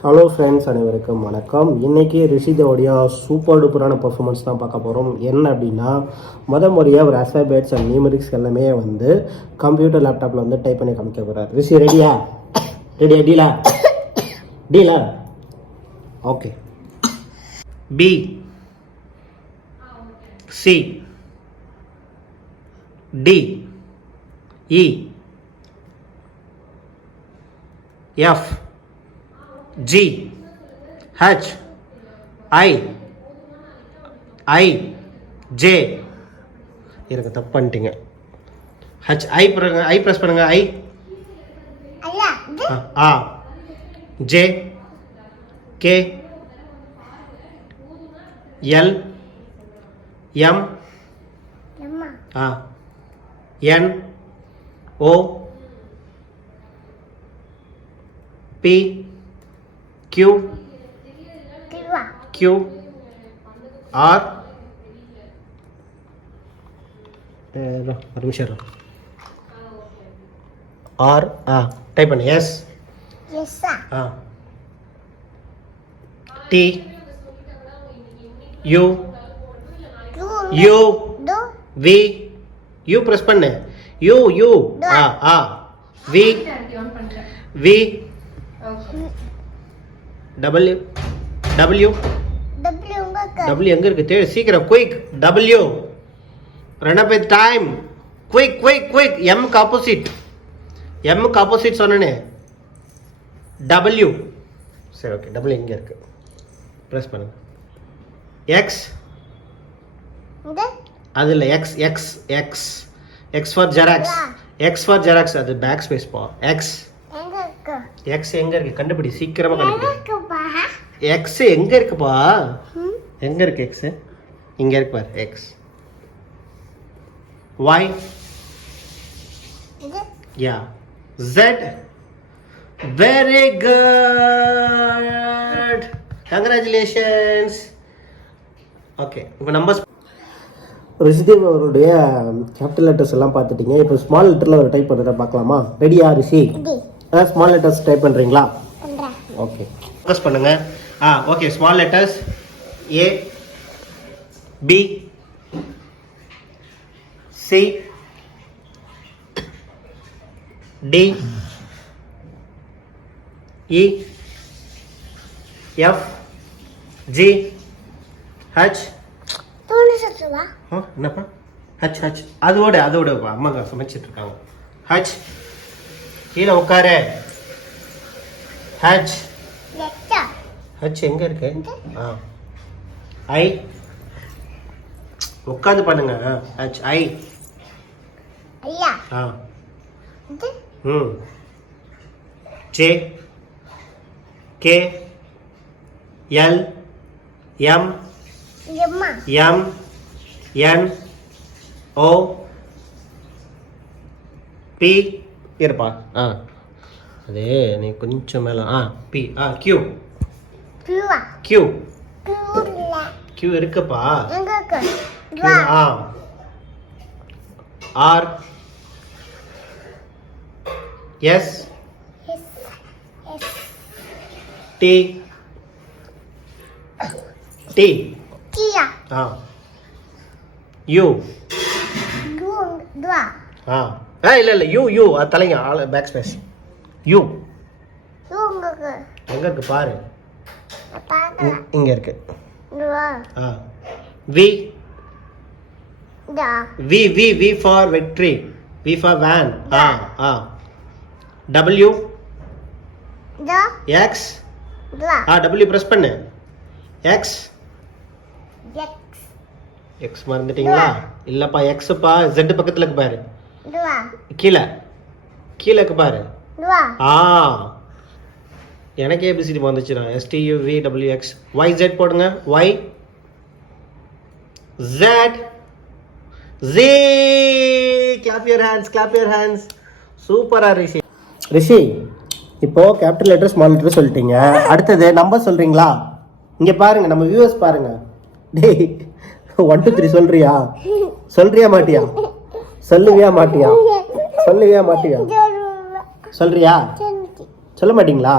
Hello friends அனைவருக்கும் வணக்கம். இன்னைக்கு ரிஷிதோடைய சூப்பர் டூப்பரான பர்ஃபார்மன்ஸ் தான் பார்க்க போகிறோம் என்ன அப்படின்னா முத முறையாக ஒரு அசாபேட்ஸ் அண்ட் நியூமெரிக்ஸ் எல்லாமே வந்து கம்ப்யூட்டர் லேப்டாப்பில் வந்து டைப் பண்ணி காமிக்க போகிறார் ரிஷி ரெடியா ரெடியா டீலா டீலா okay B C D E F G H I I J எனக்கு தப்பு பண்ணிட்டீங்க. ஹச் ஐ ஐ ப்ரெஸ் பண்ணுங்க ஐ ஆ ஜே கே எல் எம் ஆ. N O P Q Q R ஒரு நிமிஷம். ஆர் ஆ டைப் பண்ணு எஸ் ஆ T U U V U press பண்ணு. யூ யூ ஆ ஆ V V W W W எங்க இருக்கு? தேடு சீக்கிரம் quick W run up with time quick quick quick எம்க்கு opposite எம்க்கு ஆப்போசிட் சொன்னனே. டபிள்யூ சரி ஓகே டபிள்யூ எங்க இருக்கு. ப்ரெஸ் பண்ணுங்க. எக்ஸ் அது இல்லை X X X X for xerox X for xerox அது பேக் ஸ்பேஸ் பா எக்ஸ் எக்ஸ் எங்க இருக்கு? கண்டுபிடி சீக்கிரமா கண்டுபிடி. எக்ஸ் எங்க இருக்குப்பா? எங்க இருக்கு எக்ஸ் இங்க இருக்கு பாரு எக்ஸ் ஒய் யா Z very good congratulations okay இப்போ நம்பர்ஸ் ரிஷிதேவ் அவருடைய கேபிட்டல் லெட்டர்ஸ் எல்லாம் பார்த்துட்டீங்க. இப்போ ஸ்மால் லெட்டரில் ஒரு டைப் பண்ணுறத பார்க்கலாமா? ரெடியா ரிஷி? ஸ்மால் லெட்டர்ஸ் டைப் பண்ணுறீங்களா ஓகே ஃபோக்கஸ் பண்ணுங்க. ஆ okay small letters A B C D E F G H என்னப்பா? ஹச் ஹச் அதோட அதோட அம்மா சமைச்சிட்டு இருக்காங்க. ஹச் கீழே உட்காரு. ஹச் ஹச் எங்க இருக்கு? ஆ. ஐ. உட்காந்து பண்ணுங்க. H I. ஆ. ம். J. K. L. M. M. N. O. P. இருப்பா. ஆ. நீ கொஞ்சம் மேலே ஆ பி ஆ கியூ கியூ கியூ இருக்குப்பா. ஆ. ஆர் எஸ் டி டி ஆ. யூ ஆ. இல்லை இல்லை யூ யூ தலைங்க பேக் ஸ்பேஸ் யூ. எங்கே இருக்கு பாரு. இங்க இருக்கு ஆ. V. V V V for வெற்றி. வி ஃபார் வேன் ஆ ஆ. டபிள்யூ எக்ஸ் ஆ டபிள்யூ ப்ரெஸ் பண்ணு. எக்ஸ் எக்ஸ் மறந்துட்டீங்களா? இல்லப்பா எக்ஸ்ப்பா ஜெட் பக்கத்துல இருக்கு பாரு. கீழே. கீழே இருக்கு பாரு. ஆ. எனக்கு ABCD வந்துச்சுடா. S T U V W X Y Z போடுங்க. Y Z J clap your hands clap your hands சூப்பரா ரிஷி. ரிஷி இப்போ கேபிட்டல் லெட்டர் ஸ்மால் லெட்டர் சொல்லிட்டீங்க. அடுத்தது நம்பர் சொல்றீங்களா? இங்க பாருங்க நம்ம வியூவர்ஸ் பாருங்க. டேய் ஒன் டூ த்ரீ சொல்றியா? சொல்றியா மாட்டியா? சொல்லுவியா மாட்டியா? சொல்லுவியா மாட்டியா? சொல்றியா? சொல்ல மாட்டீங்களா?